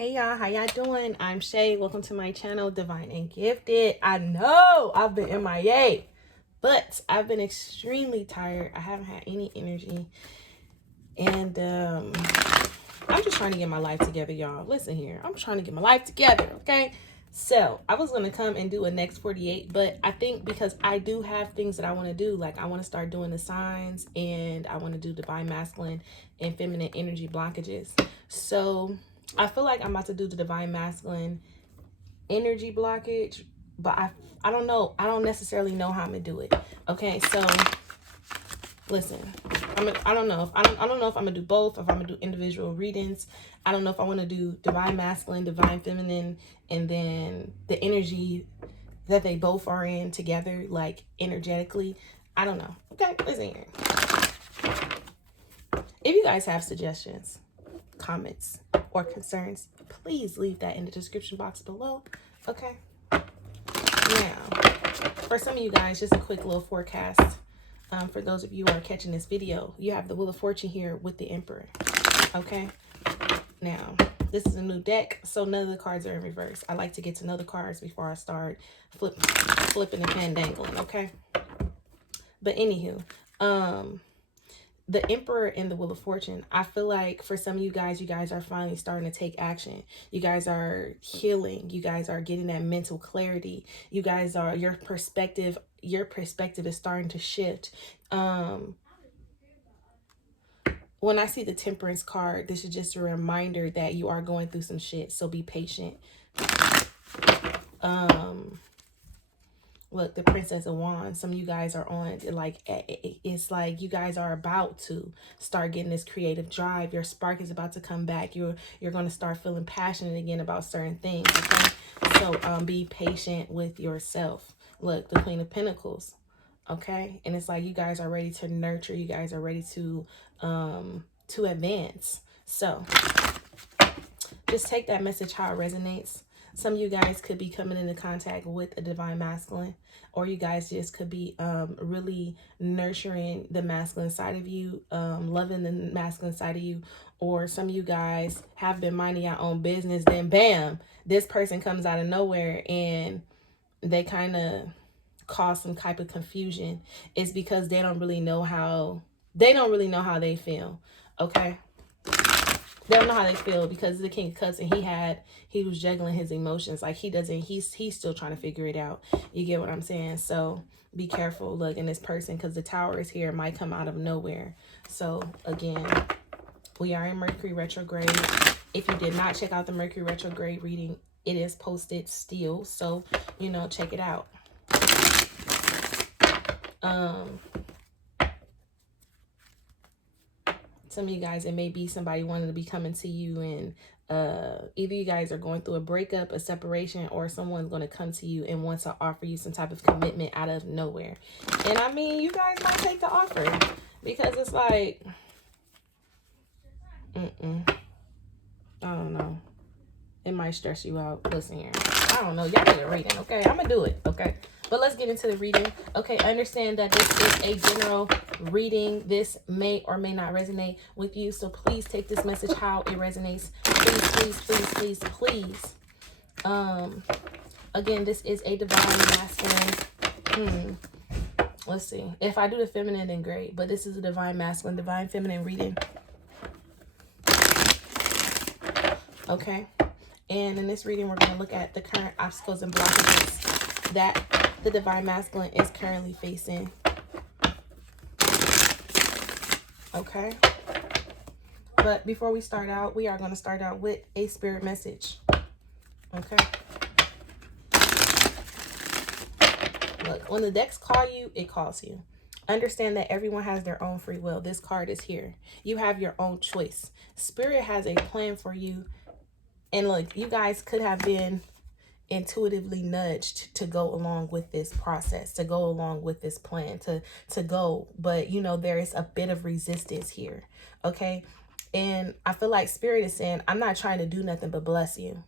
Hey y'all, how y'all doing? I'm Shay. Welcome to my channel, Divine and Gifted. I know I've been MIA, but I've been extremely tired. I haven't had any energy. And I'm just trying to get my life together, y'all. Listen here. I'm trying to get my life together, okay? So I was going to come and do a next 48, but I think because I do have things that I want to do, like I want to start doing the signs and I want to do divine masculine and feminine energy blockages. So I feel like I'm about to do the divine masculine energy blockage, but I don't know. I don't necessarily know how I'm going to do it. Okay, so listen. I don't know if I'm gonna do both, if I'm gonna do individual readings. I don't know if I want to do divine masculine, divine feminine, and then the energy that they both are in together, like energetically. I don't know. Okay, listen here. If you guys have suggestions, comments, or concerns, please leave that in the description box below. Okay. Now, for some of you guys, just a quick little forecast. For those of you who are catching this video, you have the Wheel of Fortune here with the Emperor. Okay. Now, this is a new deck, so none of the cards are in reverse. I like to get to know the cards before I start flipping and pandangling. Okay. But anywho, the Emperor and the Wheel of Fortune, I feel like for some of you guys are finally starting to take action. You guys are healing. You guys are getting that mental clarity. You guys are, your perspective is starting to shift. When I see the Temperance card, this is just a reminder that you are going through some shit. So be patient. Look, the Princess of Wands, some of you guys are on, like, it's like you guys are about to start getting this creative drive. Your spark is about to come back. You're going to start feeling passionate again about certain things, okay? So be patient with yourself. Look, the Queen of Pentacles, okay? And it's like you guys are ready to nurture. You guys are ready to advance. So just take that message how it resonates. Some of you guys could be coming into contact with a divine masculine, or you guys just could be really nurturing the masculine side of you, loving the masculine side of you, or some of you guys have been minding your own business. Then bam, this person comes out of nowhere and they kind of cause some type of confusion. It's because they don't really know how they feel. Okay. They don't know how they feel because the King of Cups, and he was juggling his emotions. Like he's still trying to figure it out. You get what I'm saying? So be careful. Look, in this person, because the Tower is here, might come out of nowhere. So again, we are in Mercury retrograde. If you did not check out the Mercury retrograde reading, it is posted still. So, check it out. Some of you guys, it may be somebody wanting to be coming to you, and either you guys are going through a breakup, a separation, or someone's going to come to you and want to offer you some type of commitment out of nowhere. And I mean, you guys might take the offer because it's like, I don't know. It might stress you out. Listen here. I don't know. Y'all need a reading, okay? I'm going to do it, okay? But let's get into the reading. Okay, understand that this is a general reading. This may or may not resonate with you. So please take this message how it resonates. Please, please, please, please, please. Again, this is a divine masculine. Let's see. If I do the feminine, then great. But this is a divine masculine, divine feminine reading. Okay. And in this reading, we're going to look at the current obstacles and blockages that the divine masculine is currently facing. Okay. But before we start out, we are going to start out with a spirit message. Okay. Look, when the decks call you, it calls you. Understand that everyone has their own free will. This card is here. You have your own choice. Spirit has a plan for you. And look, you guys could have been intuitively nudged to go along with this process, to go along with this plan, to go. But, there is a bit of resistance here. Okay. And I feel like Spirit is saying, I'm not trying to do nothing but bless you.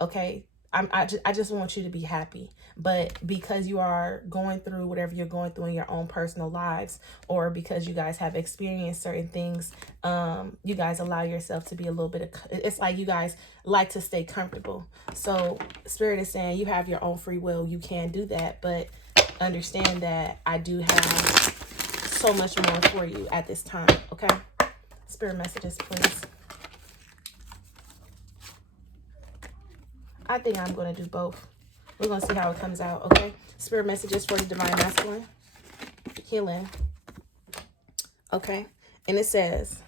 Okay. I just want you to be happy. But because you are going through whatever you're going through in your own personal lives, or because you guys have experienced certain things, you guys allow yourself to be a little bit it's like you guys like to stay comfortable. So Spirit is saying you have your own free will. You can do that, but understand that I do have so much more for you at this time. Okay, Spirit messages, please. I think I'm going to do both. We're going to see how it comes out, okay? Spirit messages for the Divine Masculine. Healing. Okay? And it says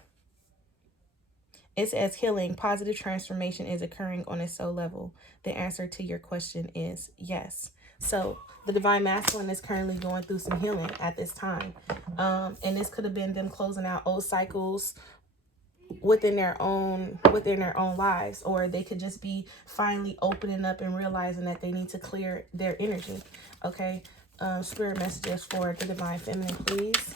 healing, positive transformation is occurring on a soul level. The answer to your question is yes. So the Divine Masculine is currently going through some healing at this time. And this could have been them closing out old cycles within their own lives, or they could just be finally opening up and realizing that they need to clear their energy. Okay, Spirit messages for the Divine Feminine, please.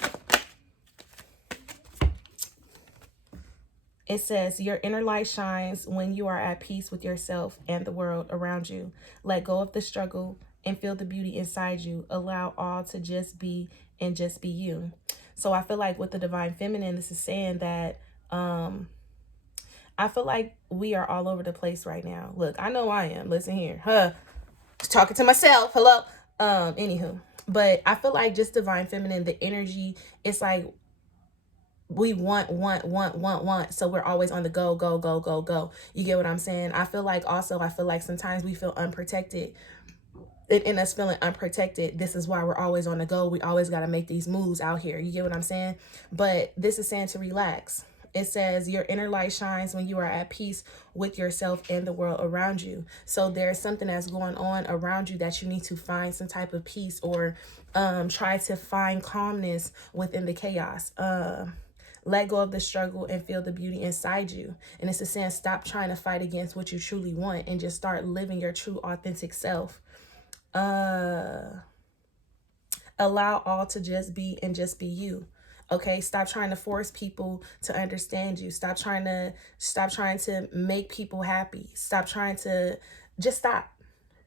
It says your inner light shines when you are at peace with yourself and the world around you. Let go of the struggle and feel the beauty inside you. Allow all to just be and just be you. So I feel like with the Divine Feminine, this is saying that I feel like we are all over the place right now. Look, I know I am. Listen here. Talking to myself. Hello. Anywho. But I feel like just Divine Feminine, the energy, it's like we want. So we're always on the go, go, go, go, go. You get what I'm saying? I feel like sometimes we feel unprotected. In us feeling unprotected, this is why we're always on the go. We always got to make these moves out here. You get what I'm saying? But this is saying to relax. It says your inner light shines when you are at peace with yourself and the world around you. So there's something that's going on around you that you need to find some type of peace, or try to find calmness within the chaos. Let go of the struggle and feel the beauty inside you. And it's a saying, stop trying to fight against what you truly want and just start living your true authentic self. Allow all to just be and just be you. Okay, stop trying to force people to understand you. Stop trying to make people happy. Stop trying to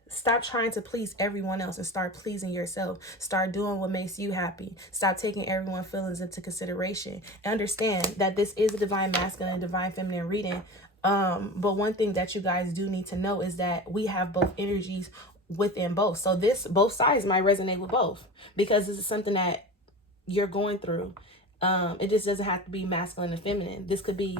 Stop trying to please everyone else and start pleasing yourself. Start doing what makes you happy. Stop taking everyone's feelings into consideration. Understand that this is a Divine Masculine and Divine Feminine reading. But one thing that you guys do need to know is that we have both energies within both. So both sides might resonate with both, because this is something that you're going through. It just doesn't have to be masculine and feminine. This could be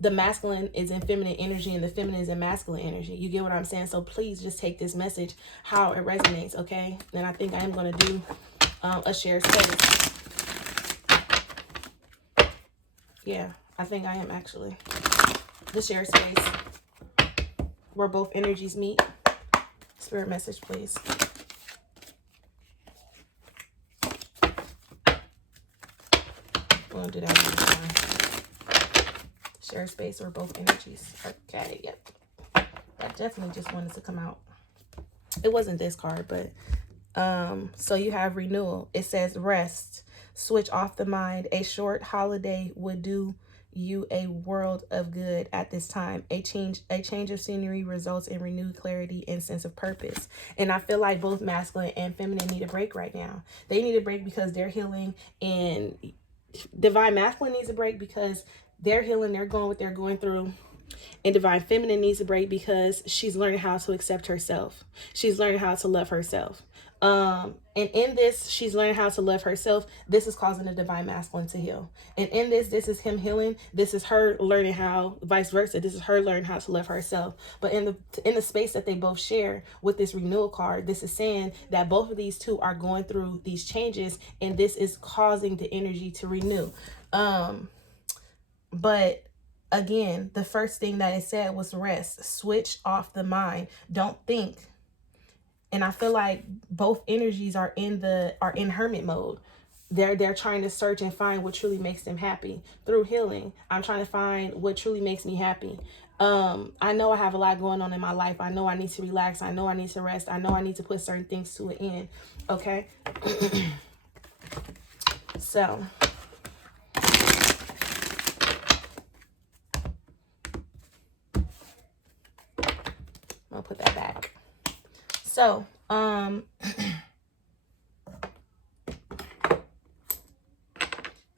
the masculine is in feminine energy and the feminine is in masculine energy. You get what I'm saying? So please just take this message how it resonates, okay? And I think I am going to do a shared space. Yeah, I think I am actually. The shared space where both energies meet. Spirit message, please. We'll do that one time. Share space or both energies. Okay, yep. That definitely just wanted to come out. It wasn't this card, but so you have renewal. It says rest. Switch off the mind. A short holiday would do you a world of good at this time. A change of scenery results in renewed clarity and sense of purpose. And I feel like both masculine and feminine need a break right now. They need a break because they're healing, and Divine Masculine needs a break because they're healing, they're going what they're going through. And Divine Feminine needs a break because she's learning how to accept herself. She's learning how to love herself. And in this, she's learning how to love herself. This is causing the Divine Masculine to heal. And in this is him healing. This is her learning how, vice versa. This is her learning how to love herself. But in the space that they both share with this renewal card, this is saying that both of these two are going through these changes, and this is causing the energy to renew. But again, the first thing that it said was rest. Switch off the mind. Don't think. And I feel like both energies are in hermit mode. They're trying to search and find what truly makes them happy. Through healing, I'm trying to find what truly makes me happy. I know I have a lot going on in my life. I know I need to relax. I know I need to rest. I know I need to put certain things to an end. Okay. So gonna put that back. So, so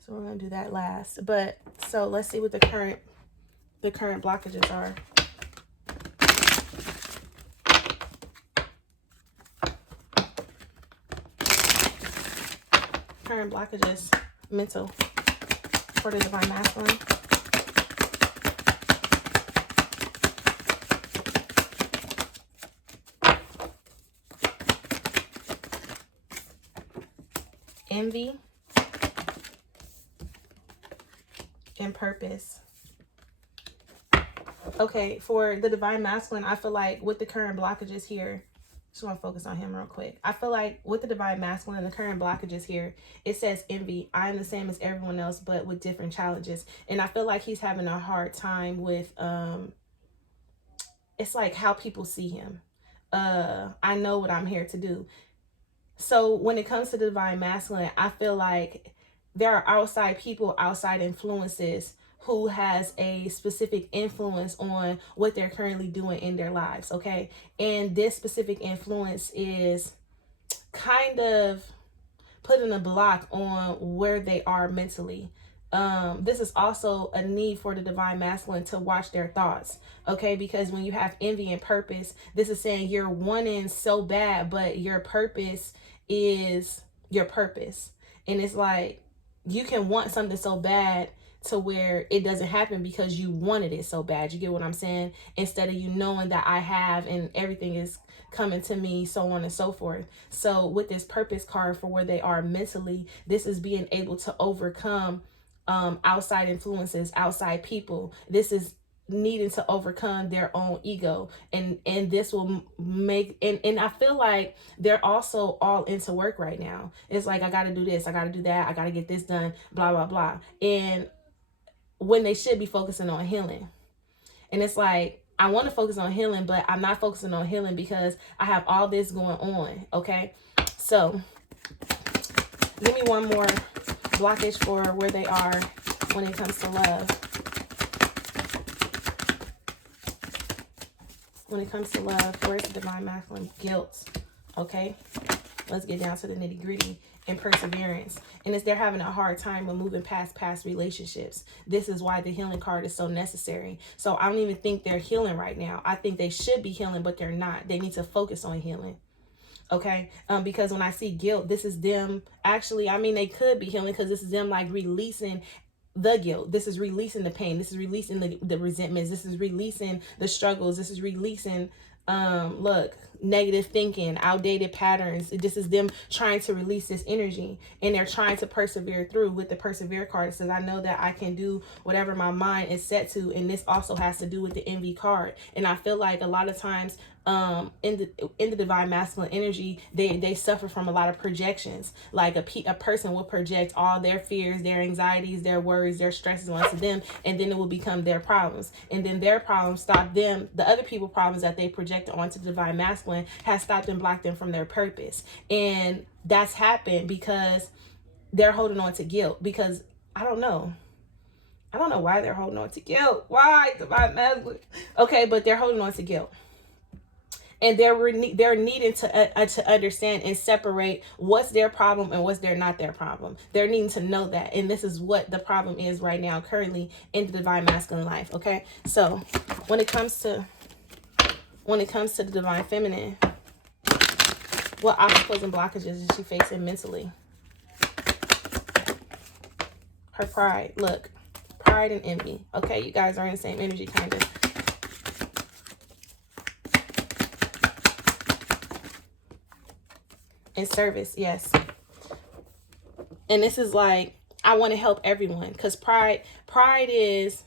we're gonna do that last. But so let's see what the current blockages are. Current blockages, mental, for the divine masculine. Envy and purpose. Okay, for the divine masculine, I feel like with the current blockages here, just want to focus on him real quick. I feel like with the divine masculine, the current blockages here, it says envy. I am the same as everyone else, but with different challenges. And I feel like he's having a hard time with, it's like how people see him. I know what I'm here to do. So when it comes to the divine masculine, I feel like there are outside people, outside influences who has a specific influence on what they're currently doing in their lives, okay? And this specific influence is kind of putting a block on where they are mentally. This is also a need for the divine masculine to watch their thoughts, okay? Because when you have envy and purpose, this is saying you're wanting so bad, but your purpose is your purpose. And it's like you can want something so bad to where it doesn't happen because you wanted it so bad. You get what I'm saying? Instead of you knowing that I have and everything is coming to me, so on and so forth. So with this purpose card for where they are mentally, this is being able to overcome outside influences, outside people. This is needing to overcome their own ego, and this will make, and I feel like they're also all into work right now. It's like, I got to do this, I got to do that, I got to get this done, blah blah blah, and when they should be focusing on healing. And it's like, I want to focus on healing, but I'm not focusing on healing because I have all this going on. Okay, so give me one more blockage for where they are when it comes to love. When it comes to love, where's the divine masculine? Guilt. Okay, let's get down to the nitty gritty. And perseverance. And it's they're having a hard time with moving past relationships. This is why the healing card is so necessary. So I don't even think they're healing right now. I think they should be healing, but they're not. They need to focus on healing. Okay, because when I see guilt, this is them actually, I mean, they could be healing because this is them like releasing the guilt. This is releasing the pain. This is releasing the resentments. This is releasing the struggles. This is releasing look, negative thinking, outdated patterns. This is them trying to release this energy, and they're trying to persevere through. With the persevere card, it says, I know that I can do whatever my mind is set to. And this also has to do with the envy card. And I feel like a lot of times in the divine masculine energy, they suffer from a lot of projections. Like a person will project all their fears, their anxieties, their worries, their stresses onto them, and then it will become their problems. And then their problems stop them, the other people's problems that they projected onto the divine masculine has stopped and blocked them from their purpose. And that's happened because they're holding on to guilt. Because I don't know why they're holding on to guilt. Why divine masculine? Okay, but they're holding on to guilt. And they're needing to understand and separate what's their problem and what's not their problem. They're needing to know that. And this is what the problem is right now, currently in the divine masculine life. Okay, so when it comes to the divine feminine, what obstacles and blockages is she facing mentally? Her pride. Look, pride and envy. Okay, you guys are in the same energy, kind of. And service, yes. And this is like, I want to help everyone, because pride is,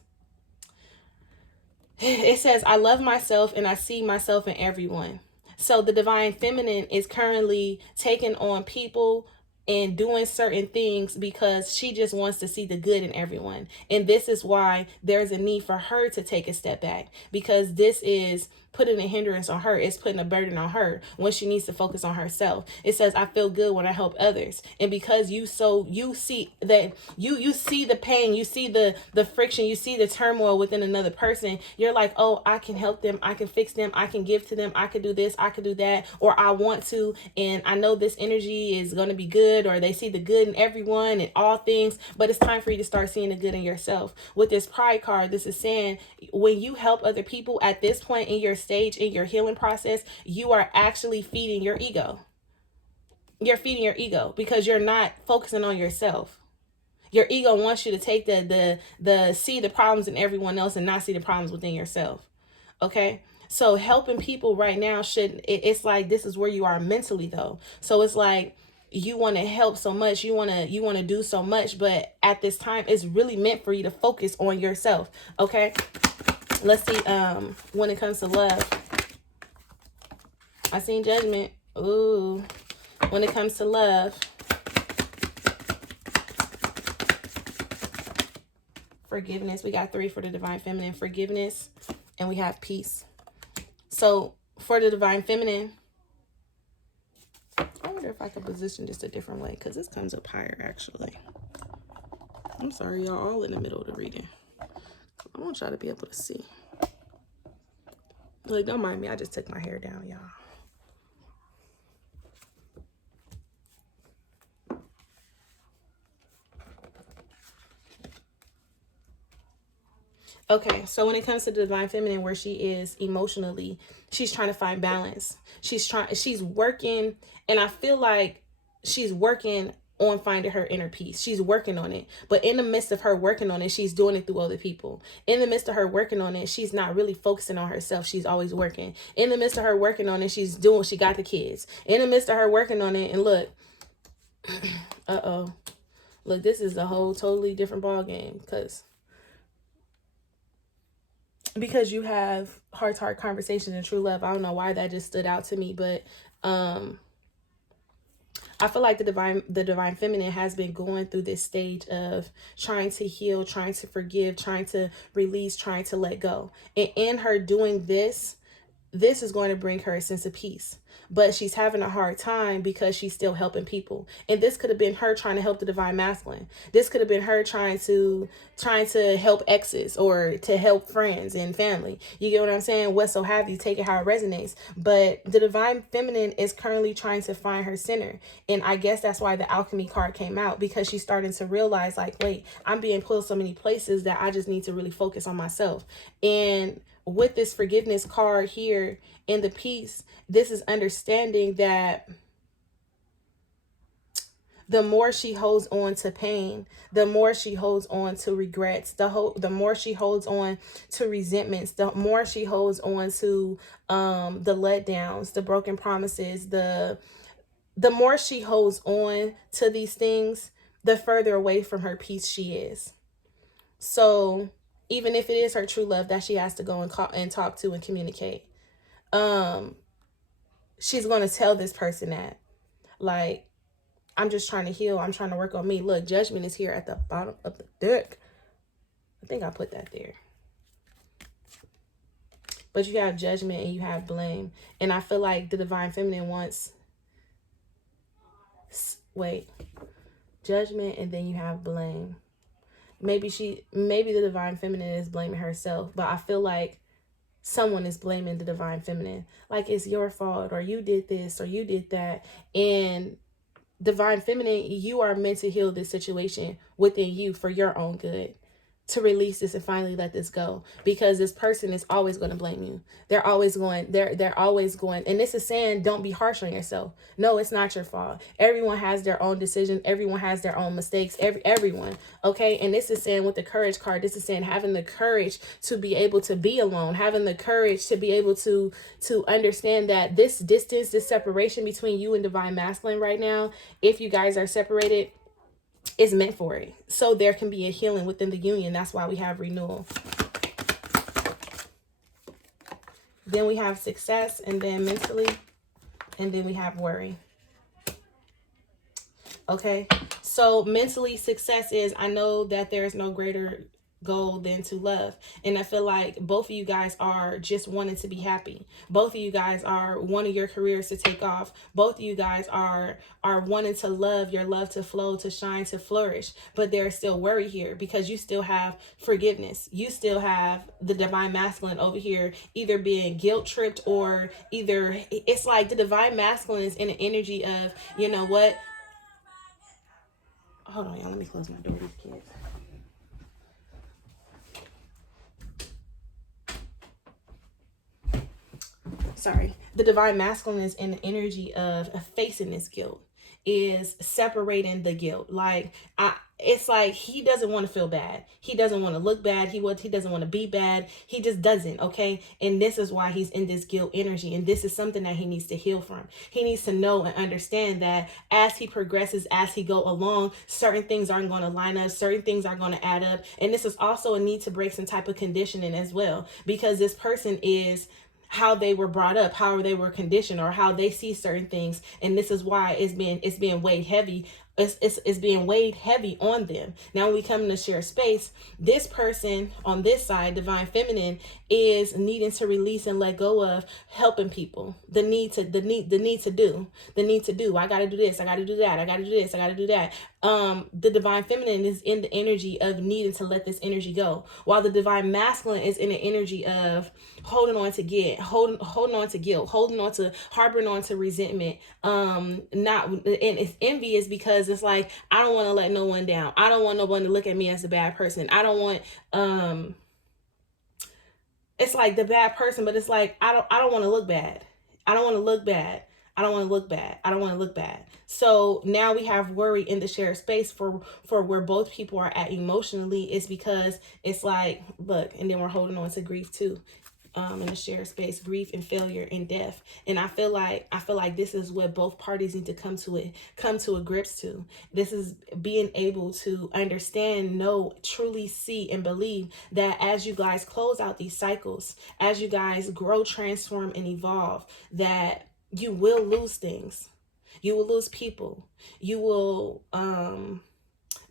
it says, I love myself and I see myself in everyone. So the divine feminine is currently taking on people and doing certain things because she just wants to see the good in everyone. And this is why there's a need for her to take a step back, because this is putting a hindrance on her. It's putting a burden on her when she needs to focus on herself. It says, I feel good when I help others. And because you see that you see the pain, you see the friction, you see the turmoil within another person, you're like, oh, I can help them, I can fix them, I can give to them, I can do this, I can do that, or I want to, and I know this energy is going to be good, or they see the good in everyone and all things. But it's time for you to start seeing the good in yourself. With this pride card, this is saying when you help other people at this point in your stage in your healing process, you are actually feeding your ego. You're feeding your ego because you're not focusing on yourself. Your ego wants you to take the see the problems in everyone else and not see the problems within yourself. Okay? So helping people right now it's like this is where you are mentally though. So it's like you want to help so much, you want to do so much, but at this time it's really meant for you to focus on yourself. Okay? Let's see, when it comes to love. I seen Judgment. Ooh. When it comes to love. Forgiveness. We got 3 for the Divine Feminine. Forgiveness. And we have peace. So, for the Divine Feminine, I wonder if I could position this a different way, because this comes up higher, actually. I'm sorry, y'all, all in the middle of the reading. I want y'all to be able to see. Like, don't mind me. I just took my hair down, y'all. Okay, so when it comes to the Divine Feminine, where she is emotionally, she's trying to find balance. She's working, and I feel like she's working on finding her inner peace. She's working on it. But in the midst of her working on it, she's doing it through other people. In the midst of her working on it, she's not really focusing on herself. She's always working. In the midst of her working on it, she got the kids. In the midst of her working on it, and look, look, this is a whole totally different ball game, because you have heart-to-heart conversations and true love. I don't know why that just stood out to me, but I feel like the divine feminine has been going through this stage of trying to heal, trying to forgive, trying to release, trying to let go. And in her doing this is going to bring her a sense of peace. But she's having a hard time because she's still helping people. And this could have been her trying to help the divine masculine. This could have been her trying to help exes or to help friends and family. You get what I'm saying? What so have you, take it how it resonates. But the divine feminine is currently trying to find her center. And I guess that's why the alchemy card came out, because she's starting to realize, like, wait, I'm being pulled so many places that I just need to really focus on myself. And with this forgiveness card here in the peace, this is understanding that the more she holds on to pain, the more she holds on to regrets, the more she holds on to resentments, the more she holds on to the letdowns, the broken promises, the more she holds on to these things, the further away from her peace she is. So even if it is her true love that she has to go and call and talk to and communicate, she's going to tell this person that, like, I'm just trying to heal. I'm trying to work on me. Look, judgment is here at the bottom of the deck. I think I put that there. But you have judgment and you have blame. And I feel like the divine feminine wants, judgment, and then you have blame. Maybe the divine feminine is blaming herself, but I feel like someone is blaming the divine feminine. Like, it's your fault, or you did this, or you did that. And divine feminine, you are meant to heal this situation within you for your own good, to release this and finally let this go, because this person is always going to blame you. They're always going, and this is saying, don't be harsh on yourself. No, it's not your fault. Everyone has their own decision. Everyone has their own mistakes. Everyone. Okay. And this is saying, with the courage card, this is saying having the courage to be able to be alone, having the courage to be able to understand that this distance, this separation between you and divine masculine right now, if you guys are separated, is meant for it. So there can be a healing within the union. That's why we have renewal. Then we have success, and then mentally, and then we have worry. Okay. So mentally, success is, I know that there is no greater goal than to love. And I feel like both of you guys are just wanting to be happy. Both of you guys are wanting your careers to take off. Both of you guys are wanting to love, your love to flow, to shine, to flourish. But there's still worry here because you still have forgiveness. You still have the divine masculine over here either being guilt tripped, or either it's like the divine masculine is in an energy of, you know what? Hold on, y'all. Let me close my door. These kids. Sorry. The divine masculine is in the energy of facing this guilt, is separating the guilt. Like, it's like he doesn't want to feel bad. He doesn't want to look bad. He doesn't want to be bad. He just doesn't. Okay. And this is why he's in this guilt energy. And this is something that he needs to heal from. He needs to know and understand that as he progresses, as he go along, certain things aren't going to line up. Certain things are going to add up. And this is also a need to break some type of conditioning as well, because this person is how they were brought up, how they were conditioned, or how they see certain things. And this is why it's being weighed heavy. It's being weighed heavy on them. Now when we come to share space, this person on this side, divine feminine, is needing to release and let go of helping people. The need to do. I gotta do this, I gotta do that, I gotta do this, I gotta do that. The divine feminine is in the energy of needing to let this energy go, while the divine masculine is in the energy of holding on to holding on to guilt, holding on to, harboring on to resentment. And it's envious because it's like, I don't want to let no one down. I don't want no one to look at me as a bad person. I don't want it's like the bad person, but it's like I don't want to look bad. I don't want to look bad. I don't want to look bad. I don't want to look bad. So now we have worry in the shared space for where both people are at emotionally, is because it's like, look, and then we're holding on to grief too. In the shared space, grief and failure and death. And I feel like this is what both parties need to come to a grips to. This is being able to understand, know, truly see and believe that as you guys close out these cycles, as you guys grow, transform, and evolve, that you will lose things. You will lose people. You will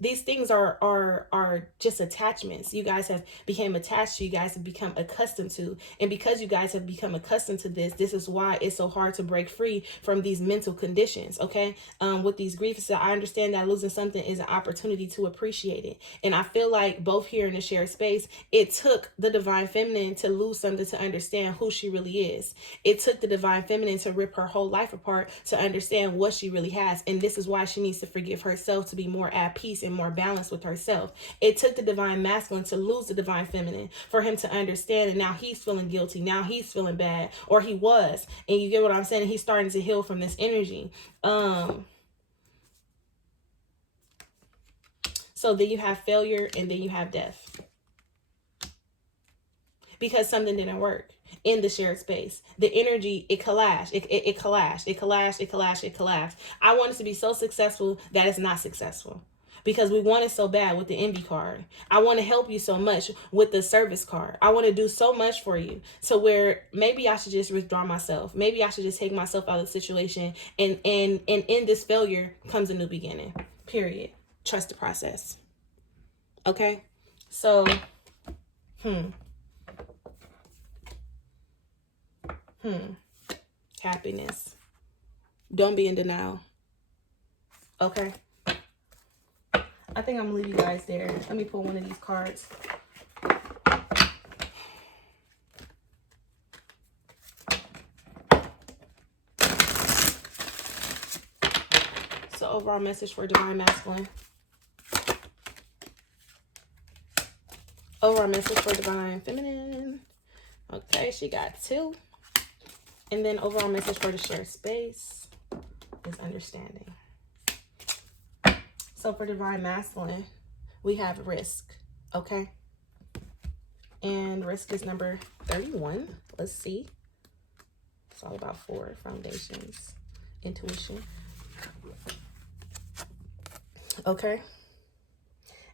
these things are just attachments. You guys have become attached to, you guys have become accustomed to. And because you guys have become accustomed to this is why it's so hard to break free from these mental conditions. Okay. With these griefs, I understand that losing something is an opportunity to appreciate it. And I feel like both here in the shared space, it took the divine feminine to lose something to understand who she really is. It took the divine feminine to rip her whole life apart to understand what she really has. And this is why she needs to forgive herself, to be more at peace and more balanced with herself. It took the divine masculine to lose the divine feminine for him to understand, and now he's feeling guilty, now he's feeling bad, or he was, and you get what I'm saying? He's starting to heal from this energy. So then you have failure, and then you have death, because something didn't work in the shared space. The energy, it collapsed. It collapsed. It collapsed. It collapsed. It collapsed. I want us to be so successful that it's not successful, because we want it so bad with the envy card. I want to help you so much with the service card. I want to do so much for you. So where maybe I should just withdraw myself. Maybe I should just take myself out of the situation, and in this failure comes a new beginning. Period. Trust the process. Okay. So, happiness. Don't be in denial. Okay. I think I'm gonna leave you guys there. Let me pull one of these cards. So overall message for divine masculine. Overall message for divine feminine. Okay, she got 2. And then overall message for the shared space is understanding. So for divine masculine, we have risk, okay? And risk is number 31. Let's see. It's all about 4 foundations, intuition. Okay.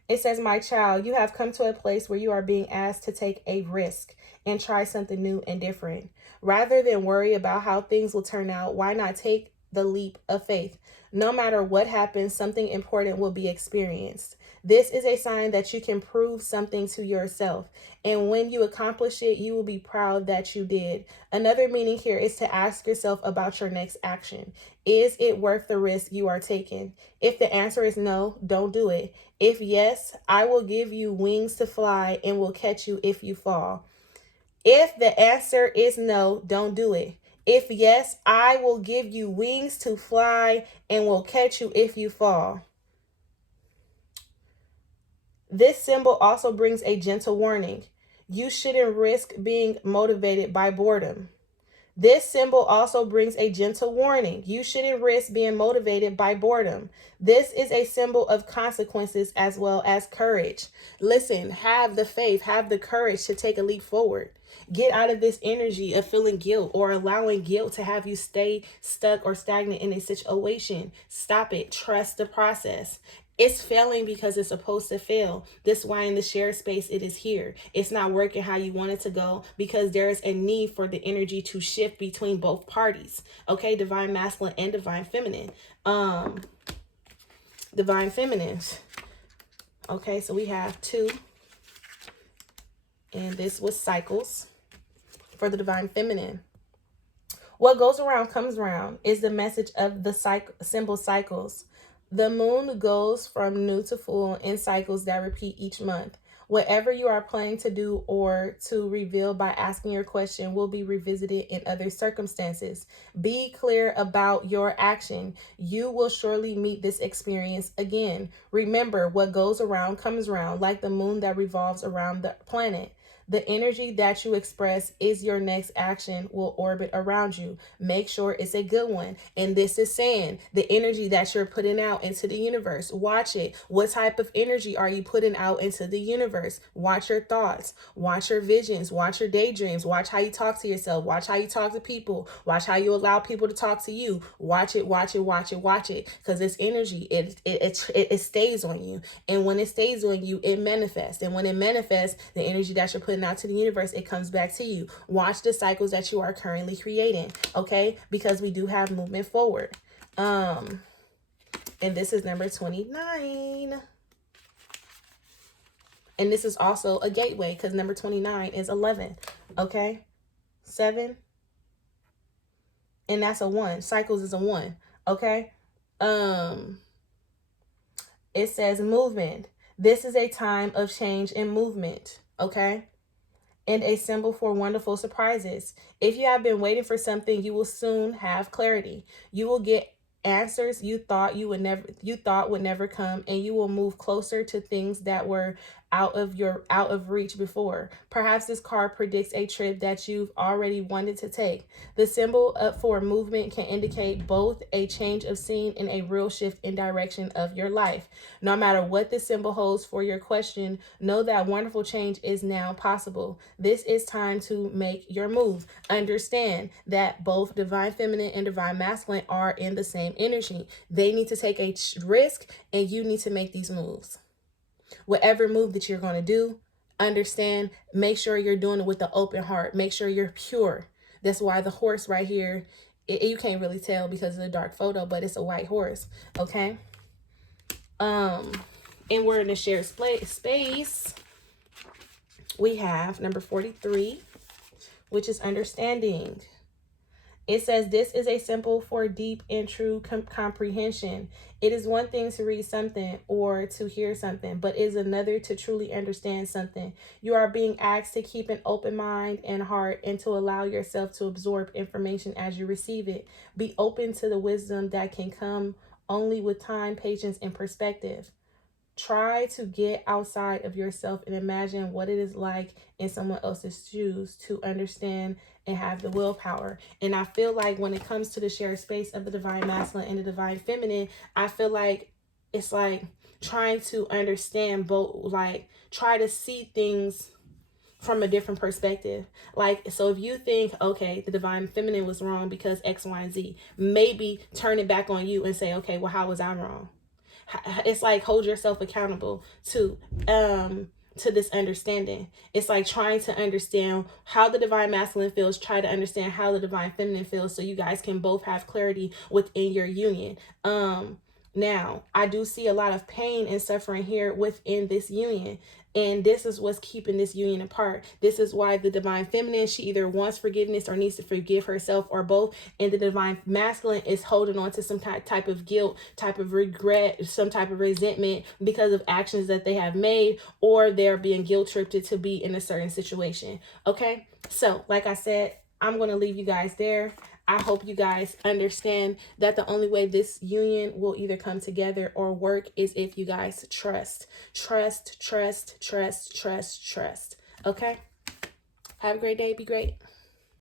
It says, my child, you have come to a place where you are being asked to take a risk and try something new and different. Rather than worry about how things will turn out, why not take the leap of faith. No matter what happens, something important will be experienced. This is a sign that you can prove something to yourself. And when you accomplish it, you will be proud that you did. Another meaning here is to ask yourself about your next action. Is it worth the risk you are taking? If the answer is no, don't do it. If yes, I will give you wings to fly and will catch you if you fall. If the answer is no, don't do it. If yes, I will give you wings to fly and will catch you if you fall. This symbol also brings a gentle warning. You shouldn't risk being motivated by boredom. This symbol also brings a gentle warning. You shouldn't risk being motivated by boredom. This is a symbol of consequences as well as courage. Listen, have the faith, have the courage to take a leap forward. Get out of this energy of feeling guilt or allowing guilt to have you stay stuck or stagnant in a situation. Stop it. Trust the process. It's failing because it's supposed to fail. That's why in the share space, it is here. It's not working how you want it to go because there is a need for the energy to shift between both parties. Okay, divine masculine and divine feminine. Divine feminines. Okay, so we have 2. And this was cycles for the divine feminine. What goes around comes around is the message of the symbol cycles. The moon goes from new to full in cycles that repeat each month. Whatever you are planning to do or to reveal by asking your question will be revisited in other circumstances. Be clear about your action. You will surely meet this experience again. Remember, what goes around comes around, like the moon that revolves around the planet. The energy that you express is your next action will orbit around you. Make sure it's a good one. And this is saying the energy that you're putting out into the universe. Watch it. What type of energy are you putting out into the universe? Watch your thoughts. Watch your visions. Watch your daydreams. Watch how you talk to yourself. Watch how you talk to people. Watch how you allow people to talk to you. Watch it, watch it, watch it, watch it. Because this energy, it stays on you. And when it stays on you, it manifests. And when it manifests, the energy that you're putting out to the universe, it comes back to you. Watch the cycles that you are currently creating, okay? Because we do have movement forward. And this is number 29. And this is also a gateway because number 29 is 11, okay? 7. And that's a 1. Cycles is a 1, okay? It says movement. This is a time of change and movement, okay? And a symbol for wonderful surprises. If you have been waiting for something, you will soon have clarity. You will get answers you thought would never come, and you will move closer to things that were out of reach before. Perhaps this card predicts a trip that you've already wanted to take. The symbol for movement can indicate both a change of scene and a real shift in direction of your life. No matter what the symbol holds for your question, know that wonderful change is now possible. This is time to make your move. Understand that both divine feminine and divine masculine are in the same energy. They need to take a risk, and you need to make these moves. Whatever move that you're going to do, understand, make sure you're doing it with the open heart. Make sure you're pure. That's why the horse right here, you can't really tell because of the dark photo, but it's a white horse, okay? And we're in the shared space. We have number 43, which is understanding. It says this is a symbol for deep and true comprehension. It is one thing to read something or to hear something, but it is another to truly understand something. You are being asked to keep an open mind and heart and to allow yourself to absorb information as you receive it. Be open to the wisdom that can come only with time, patience, and perspective. Try to get outside of yourself and imagine what it is like in someone else's shoes to understand and have the willpower. And I feel like when it comes to the shared space of the divine masculine and the divine feminine, I feel like it's like trying to understand both, like try to see things from a different perspective. Like, so if you think, okay, the divine feminine was wrong because X, Y, and Z, maybe turn it back on you and say, okay, well, how was I wrong? It's like hold yourself accountable to to this understanding. It's like trying to understand how the divine masculine feels, try to understand how the divine feminine feels, so you guys can both have clarity within your union. Now, I do see a lot of pain and suffering here within this union. And this is what's keeping this union apart. This is why the divine feminine, she either wants forgiveness or needs to forgive herself, or both. And the divine masculine is holding on to some type of guilt, type of regret, some type of resentment because of actions that they have made, or they're being guilt tripped to be in a certain situation. Okay, so like I said, I'm going to leave you guys there. I hope you guys understand that the only way this union will either come together or work is if you guys trust. Trust, trust, trust, trust, trust. Okay? Have a great day. Be great.